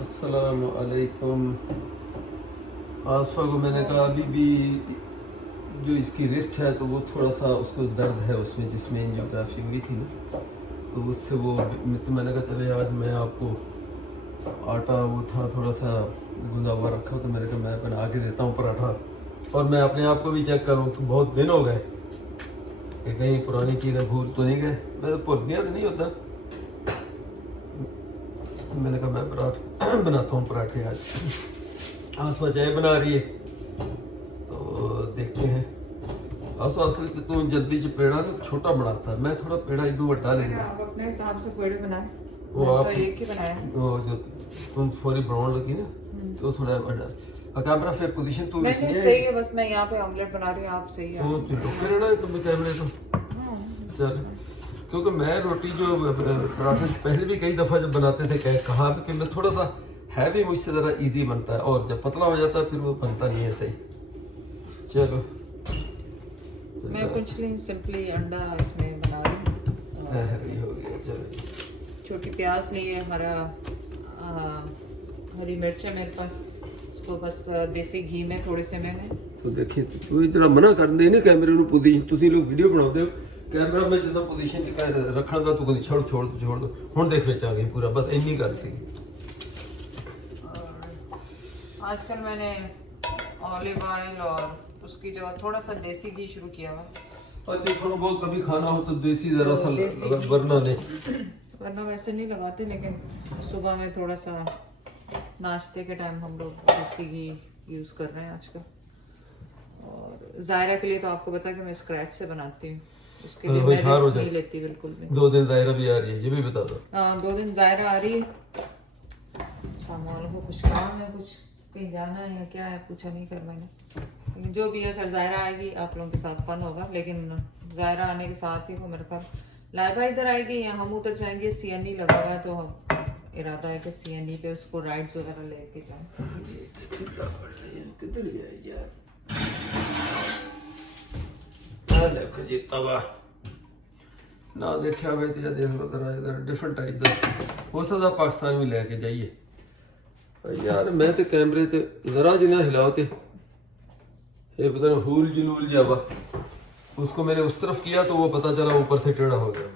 अस्सलाम वालेकुम। आसफा को मैंने कहा अभी भी जो इसकी रिस्ट है तो वो थोड़ा सा उसको दर्द है उसमें जिसमें एंजियोग्राफी हुई थी ना, तो उससे वो तो मैंने कहा चले आज मैं आपको आटा वो था थोड़ा सा गुंदा हुआ रखा, तो मैंने कहा मैं बना के देता हूँ पराठा, और मैं अपने आप को भी चेक करूँ तो बहुत दिन हो गए कि कहीं पुरानी चीज़ें भूल तो नहीं गए। मैं तो भूल गया तो नहीं होता। मैंने कहा मैं पराठा बनाता हूँ पराठे आज। आसमा चाय बना रही है तो देखते हैं। आसमा तो तुम जल्दी से पेड़ा ना छोटा बनाता है, मैं थोड़ा पेड़ा एक दो बड़ा लेंगे। आप अपने हिसाब से पेड़े बनाए, वो मैं आप तो एक ही बनाया। वो जो तुम फौरी बनाने लगी ना तो थोड़ा बड़ा कैमरा फिर पोजीशन तो नहीं इसलिए सही है, बस मैं यहाँ पे ऑमलेट बना रही हूँ, आप सही है। तो रुके रहना तुम कैमरे तो चल, क्योंकि मैं रोटी जो पराठे पहले भी कई दफ़ा जब बनाते थे कहा भी कि मैं थोड़ा सा है भी मुझसे ज़रा इजी बनता है, और जब पतला हो जाता है फिर वो बनता नहीं है सही। चलो मैं कुछ नहीं, सिंपली अंडा इसमें बना रही हूँ। हैवी हो गया। चलो छोटी प्याज नहीं है, हरी मिर्च है मेरे पास, उसको बस देसी घी में थोड़े से में तो देखिए तू जरा मना कर दे ना कैमरे ਨੂੰ पोजीशन ਤੁਸੀਂ लोग वीडियो बनाते हो कैमरा में ਜਦੋਂ पोजीशन ਚ ਰੱਖਣ ਦਾ ਤੂੰ ਕਹਿੰਦੀ ਛੋੜ ਦੋ ਹੁਣ देख ਵਿੱਚ आ गई पूरा, बस ਇੰਨੀ ਗੱਲ ਸੀ। आजकल मैंने ऑलिव ऑयल और उसकी जगह थोड़ा सा देसी घी शुरू किया हुआ है। और देखो बहुत कभी खाना हो तो देसी जरा सा देसी घी। वरना नहीं, वरना वैसे नहीं लगाते, लेकिन सुबह में थोड़ा सा नाश्ते के टाइम हम लोग देसी घी यूज़ कर रहे हैं आजकल। और जायरा के लिए तो आपको पता है कि मैं स्क्रैच से बनाती हूँ, उसके लिए मैं रिस्क नहीं लेती बिल्कुल भी। 2 दिन दायरा भी आ रही है, ये भी बता दो। हाँ 2 दिन जायरा आ रही है, सामान को कुछ काम है, कुछ कहीं जाना है या क्या है पूछा नहीं कर मैंने, लेकिन जो भी है फिर जायरा आएगी, आप लोगों के साथ फन होगा। लेकिन जायरा आने के साथ ही वो मेरे ख्याल लाइबा इधर आएगी या हम उधर जाएंगे। सीएनई लगा हुआ है तो हम इरादा है कि सीएनई पे उसको राइड्स वगैरह लेके जाएं। किधर जाए यार, देखो जी तवा ना देखा हुआ तो देख लो जरा, इधर डिफरेंट टाइप का हो सकता पाकिस्तान भी लेके जाइए यार। मैं तो कैमरे ते जरा जिना हिलाओ ते ये पता नहीं हुल जुलूल जावा, उसको मैंने उस तरफ किया तो वो पता चला ऊपर से टेढ़ा हो गया।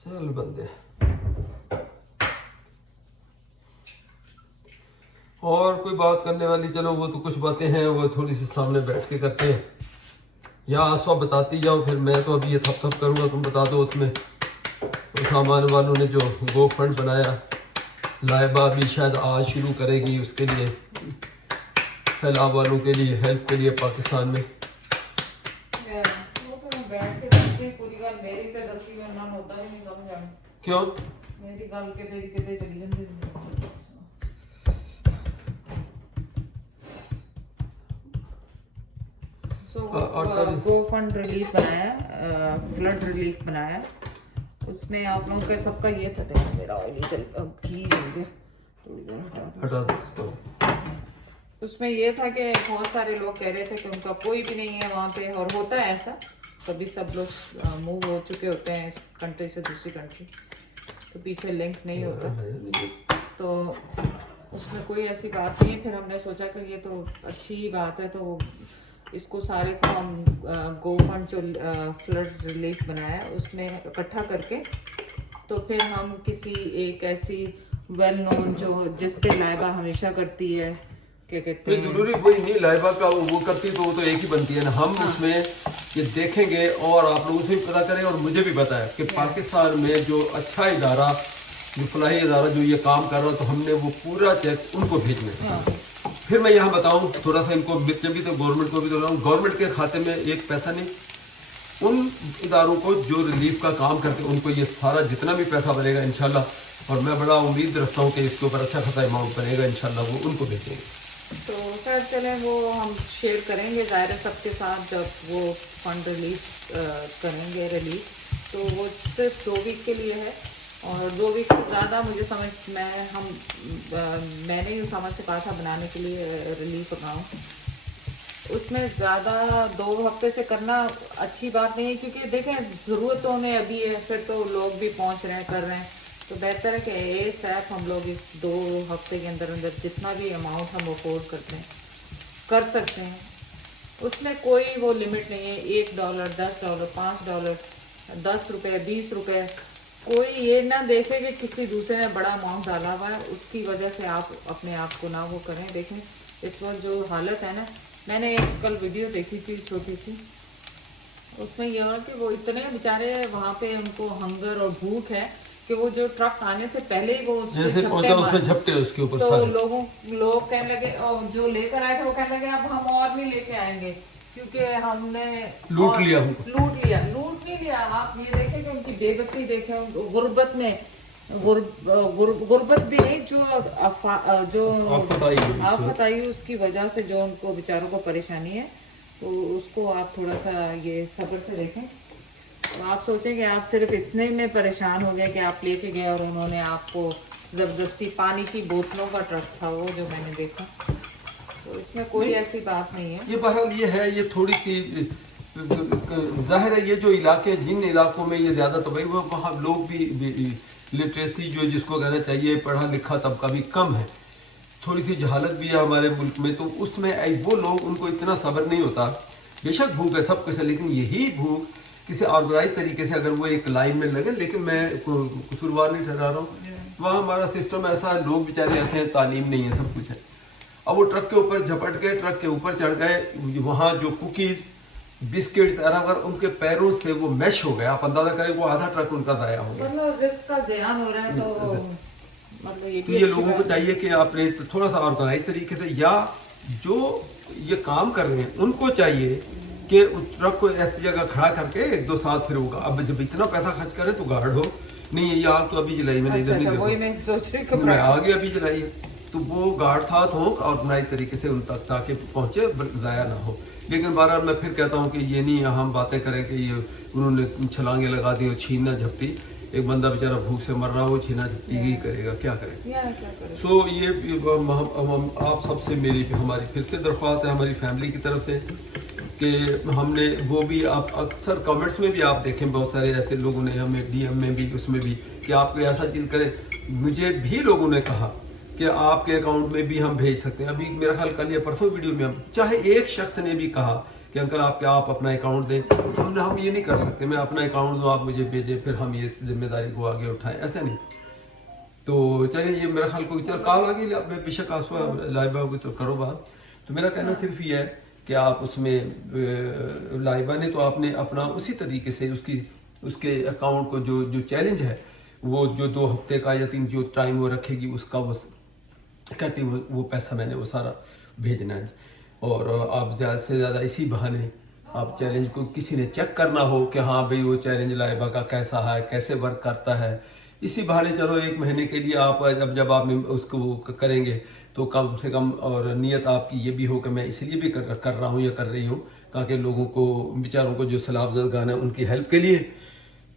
चल बंदे, और कोई बात करने वाली, चलो वो तो कुछ बातें हैं वो थोड़ी सी सामने बैठ के करते हैं, या आसवा बताती जाओ, फिर मैं तो अभी ये थप करूंगा, तुम बता दो। उसमें सामान वालों ने जो गो फंड बनाया, लाइबा भी शायद आज शुरू करेगी उसके लिए, सैलाब वालों के लिए हेल्प के लिए पाकिस्तान में। क्यों मेरी गल के चली जंदी। गो फंड रिलीफ बनाया, फ्लड रिलीफ बनाया, उसमें आप लोगों का सबका ये था। मेरा ऑयल चल घी जल गया, थोड़ी देर हटा दो। उसमें ये था कि बहुत सारे लोग कह रहे थे कि उनका कोई भी नहीं है वहाँ पे, और होता है ऐसा कभी, सब लोग मूव हो चुके होते हैं इस कंट्री से दूसरी कंट्री, तो पीछे लिंक नहीं होता, तो उसमें कोई ऐसी बात नहीं है। फिर हमने सोचा कि ये तो अच्छी ही बात है, तो इसको सारे को हम गो फंड जो फ्लड रिलीफ बनाया उसमें इकट्ठा करके, तो फिर हम किसी एक ऐसी वेल नोन जो जिस पे लाइबा हमेशा करती है, क्या कहते हैं, जरूरी कोई नहीं लाइबा का वो करती तो वो तो एक ही बनती है ना। हम उसमें ये देखेंगे और आप लोगों से भी पता करें, और मुझे भी पता है कि पाकिस्तान में जो अच्छा इदारा, जो फलाही इदारा जो ये काम कर रहा है, तो हमने वो पूरा चेक उनको भेजना है। फिर मैं यहाँ बताऊँ थोड़ा सा इनको भी तो गवर्नमेंट को भी तो बताऊँ, गवर्नमेंट के खाते में एक पैसा नहीं, उन इदारों को जो रिलीफ का काम करते हैं उनको ये सारा जितना भी पैसा बनेगा इंशाल्लाह, और मैं बड़ा उम्मीद रखता हूँ कि इसके ऊपर अच्छा खासा अमाउंट बनेगा इंशाल्लाह, वो उनको भेजेंगे। तो खैर चले वो हम शेयर करेंगे ज़ाहिर है सबके साथ, जब वो फंड रिलीफ करेंगे रिलीफ, तो वो सिर्फ 2 वीक के लिए है, और 2 वीक से ज़्यादा मुझे मैंने ही समझ से कहा था बनाने के लिए रिलीफ अकाउंट, उसमें ज़्यादा 2 हफ्ते से करना अच्छी बात नहीं है, क्योंकि देखें ज़रूरत तो हमें अभी है, फिर तो लोग भी पहुंच रहे हैं, कर रहे हैं, तो बेहतर है कि ASAP हम लोग इस 2 हफ्ते के अंदर अंदर जितना भी अमाउंट हम अफोर्ड करते हैं कर सकते हैं। उसमें कोई वो लिमिट नहीं है, $1, $10, $5, ₹10, ₹20, कोई ये ना देखे कि किसी दूसरे ने बड़ा अमाउंट डाला हुआ है उसकी वजह से आप अपने आप को ना वो करें। देखें इस वक्त जो हालत है ना, मैंने एक कल वीडियो देखी थी छोटी सी, उसमें यह है कि वो इतने बेचारे वहाँ पे उनको हंगर और भूख है कि वो जो ट्रक आने से पहले ही वो झपटे उसके ऊपर तो लोग कहने लगे, जो लेकर आए थे वो कहने लगे अब हम और नहीं लेके आएंगे क्योंकि हमने लूट लिया। लूट नहीं लिया। आप ये देखें कि उनकी बेबसी देखें, गुर्बत में गुर्बत भी नहीं, जो आफत आई उसकी वजह से जो उनको बेचारों को परेशानी है, तो उसको आप थोड़ा सा ये सब्र से देखें। तो आप सोचें कि आप सिर्फ इतने में परेशान हो गए कि आप लेके गए और उन्होंने आपको जबरदस्ती, पानी की बोतलों का ट्रक था वो जो मैंने देखा, तो इसमें कोई ऐसी बात नहीं है। ये बहरहाल ये है, ये थोड़ी सी जाहिर है, ये जो इलाके जिन इलाकों में ये ज्यादा तो भाई वो वहाँ लोग भी लिटरेसी जो जिसको कहना चाहिए पढ़ा लिखा तबका भी कम है, थोड़ी सी जहालत भी है हमारे मुल्क में, तो उसमें वो लोग उनको इतना सब्र नहीं होता। बेशक भूख है सब कुछ है, लेकिन यही भूख किसी ऑर्गेनाइज तरीके से अगर वो एक लाइन में लगे, लेकिन मैं कसूरवार नहीं ठहरा रहा हूँ, वहाँ हमारा सिस्टम ऐसा है, लोग बेचारे ऐसे हैं, तालीम नहीं है, सब कुछ है। अब वो ट्रक के ऊपर झपट गए, ट्रक के ऊपर चढ़ गए, वहाँ जो कुकीज बिस्किट अगर उनके पैरों से वो मैश हो गया, आप अंदाजा करें वो आधा ट्रक उनका दाया हो गया। मतलब रिस्क का ज़ियान हो रहा है, तो मतलब ये लोगों को चाहिए कि आपने थोड़ा सा ऑर्गेनाइज तरीके से, या जो ये काम कर रहे हैं उनको चाहिए कि उस ट्रक को ऐसी जगह खड़ा करके 1-2 साल फिर होगा। अब जब इतना पैसा खर्च करें तो गार्ड हो, नहीं ये आग तो अभी जलाई, मैंने इधर नहीं वही मैं सोच रही हूं, मैं आगे अभी जलाई है, तो वो गार्ड था तो ऑर्गेनाइज तरीके से उन तक ताकि पहुंचे, ज़ाया ना हो। लेकिन बहरहाल मैं फिर कहता हूँ कि ये नहीं हम बातें करें कि ये उन्होंने छलांगे लगा दी और छीनना झपटी, एक बंदा बेचारा भूख से मर रहा हो, छीना झपटी ही करेगा, क्या करेगा। सो ये आप सबसे मेरी हमारी फिर से दरख्वास्त है हमारी फैमिली की तरफ से कि हमने वो भी, आप अक्सर कमेंट्स में भी आप देखें बहुत सारे ऐसे लोगों ने हमें DM में भी उसमें भी कि आप कोई ऐसा चीज़ करें, मुझे भी लोगों ने कहा कि आपके अकाउंट में भी हम भेज सकते हैं। अभी मेरा ख्याल कल या परसों वीडियो में हम, चाहे एक शख्स ने भी कहा कि अंकल आप अपना अकाउंट दें, हम ये नहीं कर सकते, मैं अपना अकाउंट दूँ आप मुझे भेजें, फिर हम ये जिम्मेदारी को आगे उठाएं, ऐसा नहीं। तो चलिए ये मेरा ख्याल को चलो कॉल आ गई, मैं बेशक आसपा लाइबा होगी तो करो बात। तो मेरा कहना सिर्फ ये है कि आप उसमें लाइबा ने तो आपने अपना उसी तरीके से उसके अकाउंट को जो चैलेंज है वो जो 2 हफ्ते का या 3 जो टाइम वो रखेगी उसका वो कहती वो पैसा मैंने वो सारा भेजना है। और आप ज़्यादा से ज़्यादा इसी बहाने आप चैलेंज को किसी ने चेक करना हो कि हाँ भाई वो चैलेंज लाइबा का कैसा है, कैसे वर्क करता है, इसी बहाने चलो 1 महीने के लिए आप जब आप उसको करेंगे तो कम से कम, और नियत आपकी ये भी हो कि मैं इसलिए भी कर रहा हूँ या कर रही हूँ ताकि लोगों को बेचारों को जो सलाब-ज़दगान है उनकी हेल्प के लिए,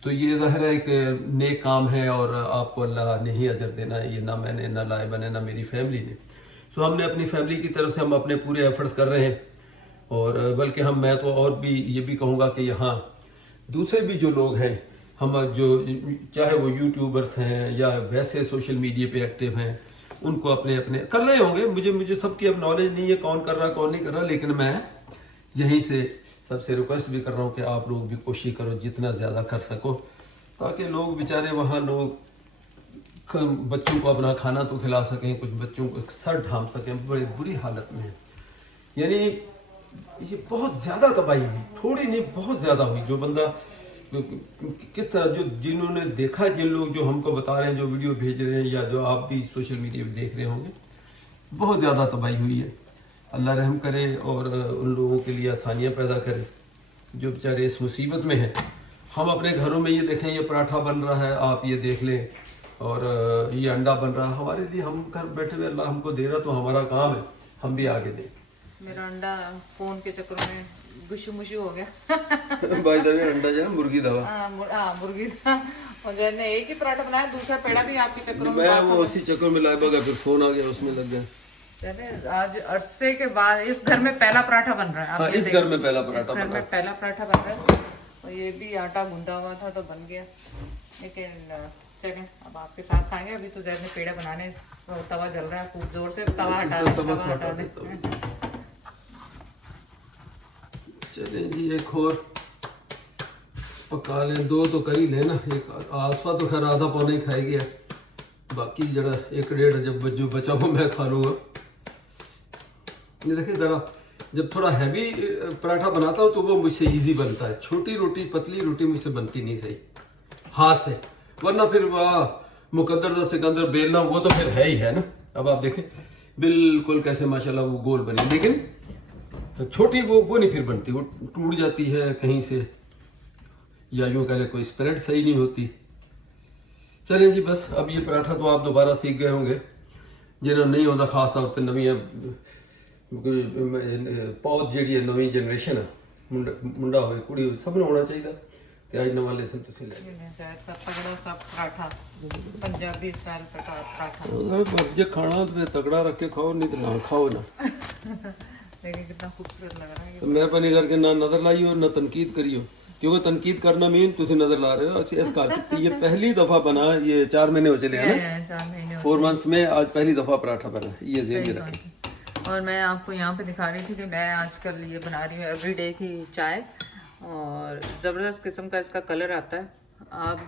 तो ये ज़ाहिर है एक नेक काम है और आपको अल्लाह ने ही अजर देना है, ये ना मैंने ना लाइबा ने ना मेरी फैमिली ने। सो हमने अपनी फैमिली की तरफ से हम अपने पूरे एफर्ट्स कर रहे हैं, और बल्कि मैं तो और भी ये भी कहूँगा कि यहाँ दूसरे भी जो लोग हैं, हम जो चाहे वो यूट्यूबर्स हैं या वैसे सोशल मीडिया पे एक्टिव हैं, उनको अपने कर रहे होंगे, मुझे सबकी अब नॉलेज नहीं है कौन कर रहा कौन नहीं कर रहा, लेकिन मैं यहीं से सबसे रिक्वेस्ट भी कर रहा हूँ कि आप लोग भी कोशिश करो जितना ज़्यादा कर सको, ताकि लोग बेचारे वहाँ लोग बच्चों को अपना खाना तो खिला सकें, कुछ बच्चों को सर ढांप सकें, बड़ी बुरी हालत में है। यानी ये बहुत ज़्यादा तबाही हुई, थोड़ी नहीं बहुत ज़्यादा हुई। जो बंदा किस तरह जिन्होंने देखा, जिन लोग जो हमको बता रहे हैं, जो वीडियो भेज रहे हैं, या जो आप भी सोशल मीडिया पे देख रहे होंगे, बहुत ज़्यादा तबाही हुई है। अल्लाह रहम करे और उन लोगों के लिए आसानियाँ पैदा करे जो बेचारे इस मुसीबत में हैं। हम अपने घरों में ये देखें, ये पराठा बन रहा है, आप ये देख लें, और ये अंडा बन रहा है हमारे लिए, हम घर बैठे हुए अल्लाह हमको दे रहा, तो हमारा काम है हम भी आगे दें। मेरा अंडा फोन के चक्कर में गुशु मुशु हो गया भाई दबे अंडा जो है मुर्गी दवा, मुर्गी और मैंने एक ही पराठा बनाया, दूसरा पेड़ा भी आपके चक्कर में, मैं वो उसी चक्कर में लाइबा का फिर फोन आ गया, उसमें लग गया। चले आज अरसे के बाद इस घर में पहला पराठा बन रहा है। आप हाँ, ये इस देखो, घर में पहला इस पराठा घर बना। में पहला पराठा बन रहा है। और ये भी आटा गूंदा हुआ था तो बन गया। लेकिन चलें अब आपके साथ खाएंगे। अभी तो जैसे पेड़े बनाने तवा जल रहा है खूब जोर से। तवा हटा दे, तवा हटा दे। चले जी एक और पका लें, 2 तो कर ही लेना। एक आसपा तो खैर आधा पौना ही खाएगी है, बाकी जरा 1-1.5 जब जो बचा वो मैं खा लूँगा। ये देखिए ज़रा जब थोड़ा हैवी पराठा बनाता हूँ तो वो मुझसे इजी बनता है। छोटी रोटी पतली रोटी मुझसे बनती नहीं सही हाथ से, वरना फिर वाह मुकद्दर सिकंदर बेलना वो तो फिर है ही है ना। अब आप देखें बिल्कुल कैसे माशाल्लाह वो गोल बनी, लेकिन छोटी वो नहीं फिर बनती, वो टूट जाती है कहीं से, या यूँ कह ले कोई स्प्रेड सही नहीं होती। चलिए जी बस अब ये पराठा तो आप दोबारा सीख गए होंगे, जिन्होंने नहीं होता खास तौर से नवी पौध जी नवी जनरेशन है, मुंडा हो कुड़ी हो सब होना चाहिए कि आज नवा लेसन तुसी ले तगड़ा सा पराठा, पंजाबी स्टाइल पराठा। बस जे खाना तो तगड़ा रख के खाओ, नहीं तो ना खाओ ना। देखिए कितना खूबसूरत लग रहा है। तो मेहरबानी करके ना नजर लाइयो ना तनकीद करियो, क्योंकि तनकीद करना मीन तुसी नजर ला रहे हो। इस कार ये पहली दफा बना, ये 4 महीने हो चले हैं ना, 4 महीने 4 मंथ्स में आज पहली दफा पराठा बना। ये जेब में रखें। और मैं आपको यहाँ पे दिखा रही थी कि मैं आजकल ये बना रही हूँ एवरीडे की चाय, और ज़बरदस्त किस्म का इसका कलर आता है। आप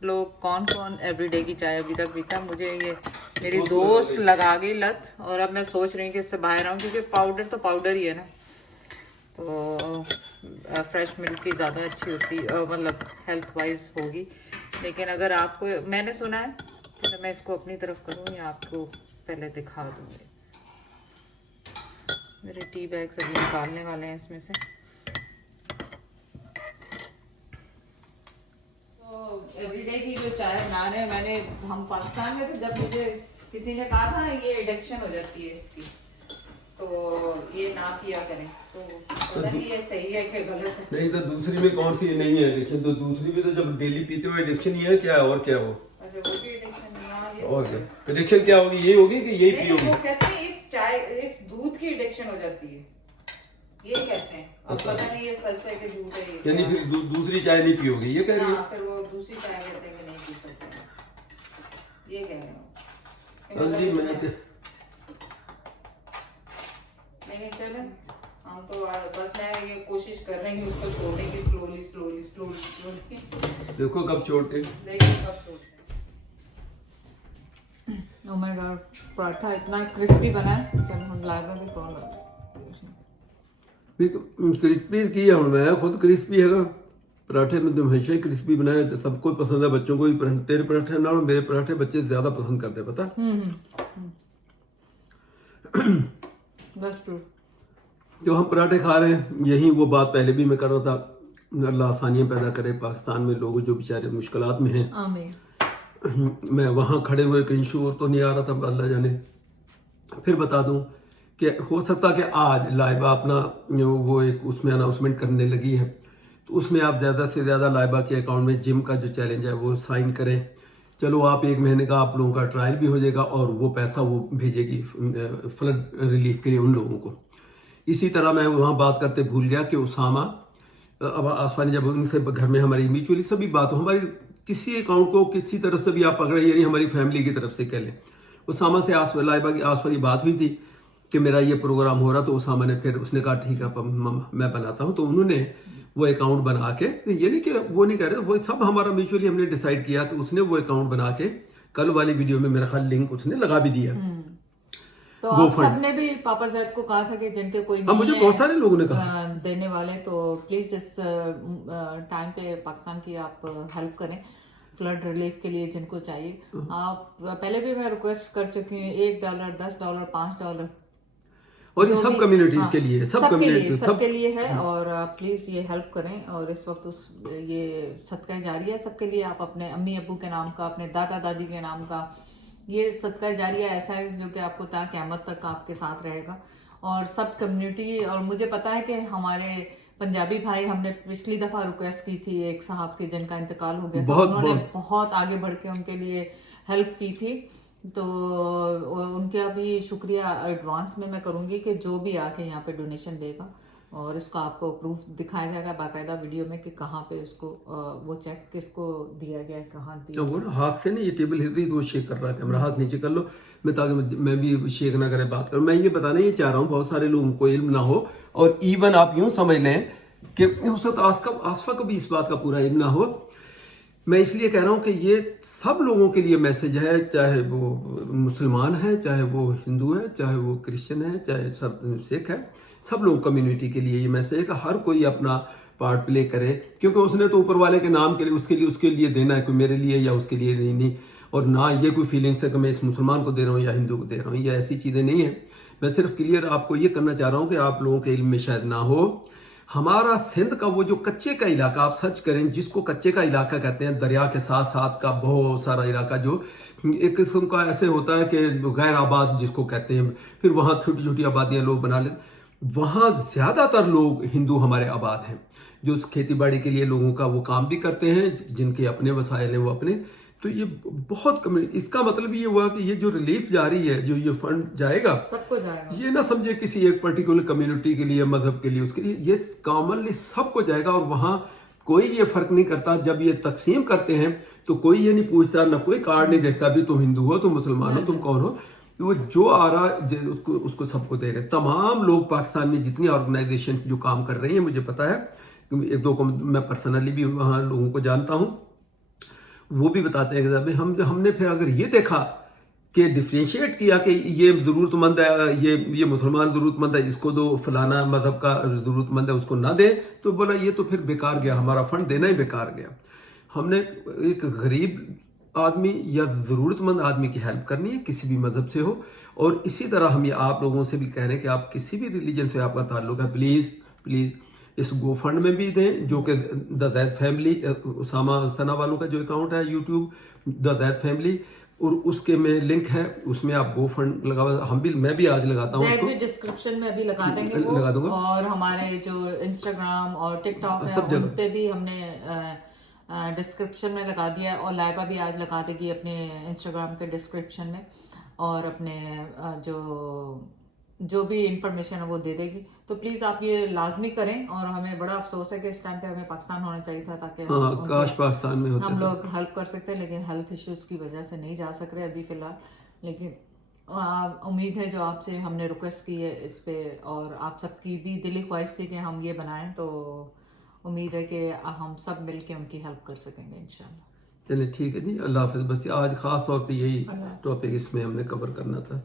लोग कौन कौन एवरीडे की चाय अभी तक पीता? मुझे ये मेरी दोस्त लगा गई लत, और अब मैं सोच रही हूँ कि इससे बाहर आऊँ, क्योंकि पाउडर तो पाउडर ही है ना, तो फ्रेश मिल्क की ज़्यादा अच्छी होती, मतलब हेल्थ वाइज होगी। लेकिन अगर आपको, मैंने सुना है तो मैं इसको अपनी तरफ करूँ या आपको पहले दिखा दूँगी। मेरे टी बैग्स अभी निकालने वाले हैं इसमें से। तो एवरीडे की जो चाय बना रहे हैं, हम पाकिस्तान में थे जब मुझे किसी ने कहा था ये एडिक्शन हो जाती है इसकी, तो ये ना किया करें। तो पता नहीं ये सही है कि गलत है। नहीं तो दूसरी में कौन सी नहीं है एडिक्शन? तो दूसरी में तो जब डेली पीते हो एडिक्शन ही है, क्या है और क्या हो? अच्छा वो भी एडिक्शन नहीं है। और क्या एडिक्शन क्या होगी? ये होगी कि यही पियोगी? वो कहते हैं इस चाय इस दूध की एडिक्शन हो जाती है, ये कहते हैं। अब पता नहीं ये सच है कि झूठ है। यानी फिर दूसरी चाय नहीं पियोगी ये कह रही है? फिर वो दूसरी चाय कहते हैं कि नहीं पी सकते, ये कह रहे हो। जी मैं नहीं चले हम तो बस मैं ये कोशिश कर रही हूँ उसको छोड़ने की, स्लोली स्लोली स्लोली स्लोली। देखो कब छोड़ते, देखिए कब छोड़ते। ओह माय गॉड, पराठा इतना क्रिस्पी बना है। चलो हम लाइब्रेरी कॉल क्रिस्पी की है, मैं खुद क्रिस्पी है पराठे में तो हमेशा ही क्रिस्पी बनाए तो सबको पसंद है, बच्चों को भी। तेरे पराठे ना मेरे पराठे बच्चे ज्यादा पसंद करते हैं, पता? बस ट्रू। जो हम पराठे खा रहे हैं यही वो बात पहले भी मैं कर रहा था, अल्लाह आसानियाँ पैदा करे पाकिस्तान में लोग जो बेचारे मुश्किलात में हैं। आमीन। मैं वहाँ खड़े हुए कहीं शोर तो नहीं आ रहा था, अल्लाह जाने। फिर बता दूं कि हो सकता कि आज लाइबा अपना वो एक उसमें अनाउंसमेंट करने लगी है, तो उसमें आप ज़्यादा से ज़्यादा लाइबा के अकाउंट में जिम का जो चैलेंज है वो साइन करें। चलो आप 1 महीने का आप लोगों का ट्रायल भी हो जाएगा और वो पैसा वो भेजेगी फ्लड रिलीफ के लिए उन लोगों को। इसी तरह मैं वहाँ बात करते भूल गया कि उसामा अब आसमानी जब उनसे घर में हमारी म्यूचुअली सभी बात हो, हमारी किसी अकाउंट को किसी तरफ से भी आप पकड़े, यानी हमारी फैमिली की तरफ से कह लें। उसामा से लाइबा की आसफा की बात हुई थी कि मेरा ये प्रोग्राम हो रहा, तो उसामा ने फिर उसने कहा ठीक है मैं बनाता हूँ। तो उन्होंने वो अकाउंट बना के, ये नहीं कि वो नहीं कह रहे, वो सब हमारा म्यूचुअली हमने डिसाइड किया, तो उसने वो अकाउंट बना के कल वाली वीडियो में मेरा ख्याल लिंक उसने लगा भी दिया। तो आप सबने भी पापा जैद को कहा था कि जिनके कोई नहीं मुझे बहुत सारे लोगों ने कहा देने वाले, तो प्लीज इस टाइम पे पाकिस्तान की आप हेल्प करें फ्लड रिलीफ के लिए जिनको चाहिए। आप पहले भी मैं रिक्वेस्ट कर चुकी हूँ, $1, $10, $5, और ये सब कम्युनिटीज के लिए, सबके लिए है। और आप प्लीज ये हेल्प करें। और इस वक्त ये सदका जारिया सबके लिए, आप अपने अम्मी अब्बू के नाम का, अपने दादा दादी के नाम का, ये सदका जारिया ऐसा है जो कि आपको ता क़यामत तक आपके साथ रहेगा। और सब कम्युनिटी, और मुझे पता है कि हमारे पंजाबी भाई, हमने पिछली दफा रिक्वेस्ट की थी एक साहब की जिनका इंतकाल हो गया था, उन्होंने बहुत आगे बढ़ के उनके लिए हेल्प की थी। तो उनके अभी शुक्रिया एडवांस में मैं करूंगी कि जो भी आके यहाँ पे डोनेशन देगा और इसको आपको प्रूफ दिखाया जाएगा बाकायदा वीडियो में कि कहाँ पे उसको वो चेक किसको दिया गया है, कहाँ दिया वो ना हाथ से ना ये टेबल हिल रही तो वो शेक कर रहा है, कैमरा हाथ नीचे कर लो मैं, ताकि मैं भी शेक ना करे बात करूं। मैं ये बताना ये चाह रहा हूँ बहुत सारे लोगों को इल्म ना हो, और इवन आप यूं समझ लें कि उस वक्त आसफा को भी इस बात का पूरा इल्म ना हो। मैं इसलिए कह रहा हूँ कि ये सब लोगों के लिए मैसेज है, चाहे वो मुसलमान है, चाहे वो हिंदू है, चाहे वो क्रिश्चियन है, चाहे सब सिख है, सब लोग कम्युनिटी के लिए ये मैसेज है कि हर कोई अपना पार्ट प्ले करे, क्योंकि उसने तो ऊपर वाले के नाम के लिए उसके लिए देना है, कोई मेरे लिए या उसके लिए नहीं। और ना ये कोई फीलिंग्स है कि मैं इस मुसलमान को दे रहा हूँ या हिंदू को दे रहा हूँ, ये ऐसी चीज़ें नहीं है। मैं सिर्फ क्लियर आपको ये करना चाह रहा हूँ कि आप लोगों के इल्म में शायद ना हो, हमारा सिंध का वो जो कच्चे का इलाका, आप सर्च करें जिसको कच्चे का इलाका कहते हैं, दरिया के साथ साथ का बहुत सारा इलाका जो एक किस्म का ऐसे होता है कि गैर आबाद जिसको कहते हैं, फिर वहाँ छोटी छोटी आबादियाँ लोग बना लेते, वहाँ ज़्यादातर लोग हिंदू हमारे आबाद हैं, जो खेती बाड़ी के लिए लोगों का वो काम भी करते हैं, जिनके अपने वसाइल हैं वो अपने। तो ये बहुत कम, इसका मतलब ये हुआ कि ये जो रिलीफ जारी है, जो ये फंड जाएगा सबको जाएगा, ये ना समझे किसी एक पर्टिकुलर कम्युनिटी के लिए, मजहब के लिए, उसके लिए, ये कॉमनली सबको जाएगा। और वहाँ कोई ये फर्क नहीं करता, जब ये तकसीम करते हैं तो कोई ये नहीं पूछता, ना कोई कार्ड नहीं देखता भी तुम हिंदू हो, तुम मुसलमान हो, तुम कौन हो, वो जो आ रहा उसको सबको दे रहे। तमाम लोग पाकिस्तान में जितनी ऑर्गेनाइजेशन जो काम कर रही है, मुझे पता है, एक दो को मैं पर्सनली भी वहाँ लोगों को जानता हूँ, वो भी बताते हैं कि हमने फिर अगर ये देखा कि डिफ्रेंशिएट किया कि ये ज़रूरतमंद है, ये मुसलमान ज़रूरतमंद है, इसको दो, फलाना मजहब का ज़रूरतमंद है उसको ना दे, तो बोला ये तो फिर बेकार गया, हमारा फंड देना ही बेकार गया। हमने एक गरीब आदमी या ज़रूरतमंद आदमी की हेल्प करनी है, किसी भी मजहब से हो। और इसी तरह हम ये आप लोगों से भी कह रहे हैं कि आप किसी भी रिलीजन से आपका ताल्लुक है, प्लीज़ प्लीज़ इस गो फंड में भी दें, जो कि द जैद फैमिली, उसामा सना वालों का जो अकाउंट है यूट्यूब, द जैद फैमिली, और उसके में लिंक है, उसमें आप गो फंड लगा, मैं भी आज लगाता हूँ, भी डिस्क्रिप्शन में अभी लगा देंगे वो, लगा दूंगा। और हमारे जो इंस्टाग्राम और टिकटॉक है सब उन पे भी हमने डिस्क्रिप्शन में लगा दिया है, और लाइबा भी आज लगा देगी अपने इंस्टाग्राम के डिस्क्रिप्शन में, और अपने जो भी इंफॉर्मेशन है वो दे देगी। तो प्लीज आप ये लाजमी करें, और हमें बड़ा अफसोस है कि इस टाइम पे हमें पाकिस्तान होना चाहिए था, ताकि काश पाकिस्तान में होते हम लोग हेल्प कर सकते हैं, लेकिन हेल्थ इश्यूज की वजह से नहीं जा सक रहे अभी फिलहाल। लेकिन उम्मीद है जो आपसे हमने रिक्वेस्ट की है इस पे, और आप सबकी भी दिली ख्वाहिश थी कि हम ये बनाएं, तो उम्मीद है कि हम सब मिलके उनकी हेल्प कर सकेंगे इंशाल्लाह। चलिए ठीक है जी, अल्लाह हाफिज़। बस आज खास तौर पे यही टॉपिक इसमें हमने कवर करना था।